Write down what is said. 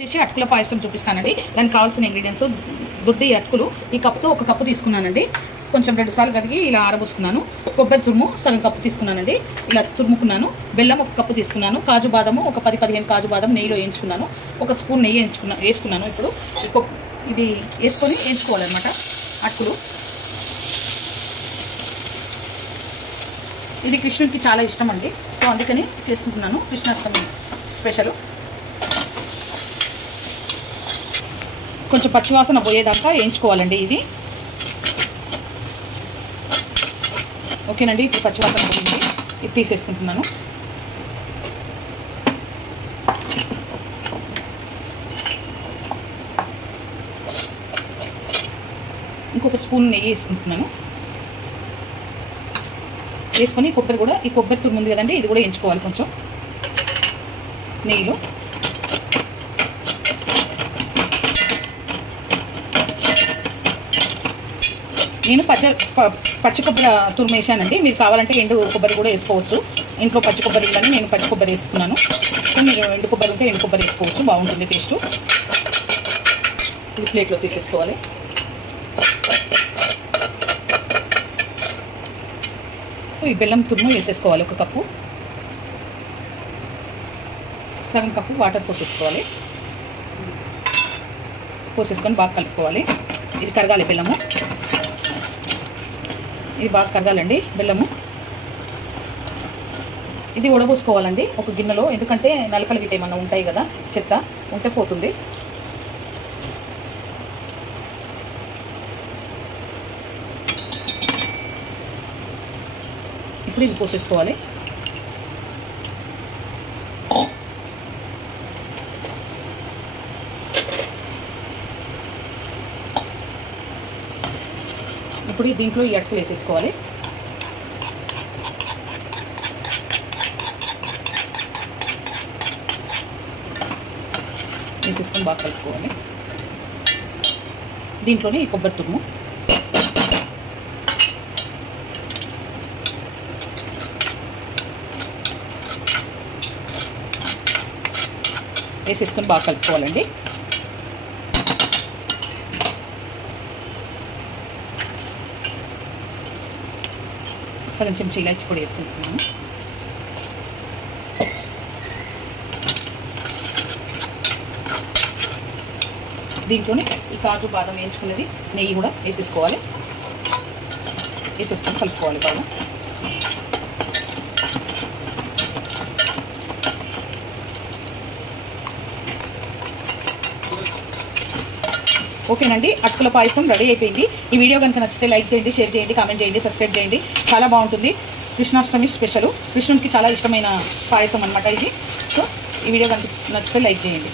చేసి అటుకుల పాయసం చూపిస్తానండి. దానికి కావాల్సిన ఇంగ్రీడియంట్స్ దుడ్డి అటుకులు ఈ కప్తో ఒక కప్పు తీసుకున్నానండి. కొంచెం 2 సార్లు కడిగి ఇలా ఆరబోసుకున్నాను. కొబ్బరి తురుము సగం కప్పు తీసుకున్నానండి, ఇలా తురుముకున్నాను. బెల్లం ఒక కప్పు తీసుకున్నాను. కాజు బాదము ఒక 10-15 కాజు బాదం నెయ్యిలో వేయించుకున్నాను. ఒక స్పూన్ నెయ్యి వేసుకున్నాను. ఇప్పుడు ఇది వేసుకొని వేయించుకోవాలన్నమాట అటుకులు. ఇది కృష్ణుడికి చాలా ఇష్టం అండి, సో అందుకని చేసుకుంటున్నాను. కృష్ణాష్టమి స్పెషల్. కొంచెం పచ్చివాసన పోయేదాకా వేయించుకోవాలండి ఇది. ఓకేనండి, ఇప్పుడు పచ్చివాసన పోయింది, ఇది తీసేసుకుంటున్నాను. ఇంకొక స్పూన్ నెయ్యి వేసుకుంటున్నాను. వేసుకొని కొబ్బరి కూడా, ఈ కొబ్బరి తురుము ఉంది కదండి, ఇది కూడా వేయించుకోవాలి కొంచెం నెయ్యిలో. నేను పచ్చి కొబ్బరి తురుము వేసానండి. మీరు కావాలంటే ఎండు కొబ్బరి కూడా వేసుకోవచ్చు. ఇంట్లో పచ్చి కొబ్బరి ఉందని నేను పచ్చి కొబ్బరి వేసుకున్నాను. మీరు ఎండు కొబ్బరి ఉంటే ఎండు కొబ్బరి వేసుకోవచ్చు, బాగుంటుంది టేస్ట్. ఇది ప్లేట్లో తీసేసుకోవాలి. ఈ బెల్లం తురుము వేసేసుకోవాలి. ఒక కప్పు, సగం కప్పు వాటర్ పోసేసుకోవాలి. పోసేసుకొని బాగా కలుపుకోవాలి. ఇది కరగాలి బెల్లము, ఇది బాగా కరగాలండి బెల్లము. ఇది ఉడబోసుకోవాలండి ఒక గిన్నెలో, ఎందుకంటే నలకలు గిట్ట ఏమన్నా ఉంటాయి కదా, చెత్త ఉంటే పోతుంది. ఇప్పుడు ఇది పోసేసుకోవాలి. ఇప్పుడు దీంట్లో ఈ అటుకులు వేసేసుకోవాలి. వేసేసుకొని బాగా కలుపుకోవాలి. దీంట్లోనే ఈ కొబ్బరి తురుము వేసేసుకొని బాగా కలుపుకోవాలండి. సగం చెంచా ఇలాచి పొడి వేసుకుంటున్నాను. దీంట్లోనే ఈ కాజు బాదం వేయించుకునేది నెయ్యి కూడా వేసేసుకోవాలి. వేసేసుకొని కలుపుకోవాలి బాగా. ఓకేనండి, అటుకుల పాయసం రెడీ అయిపోయింది. ఈ వీడియో కనుక నచ్చితే లైక్ చేయండి, షేర్ చేయండి, కామెంట్ చేయండి, సబ్స్క్రైబ్ చేయండి. చాలా బాగుంటుంది. కృష్ణాష్టమి స్పెషల్, కృష్ణునికి చాలా ఇష్టమైన పాయసం అనమాట ఇది. సో ఈ వీడియో కనుక నచ్చితే లైక్ చేయండి.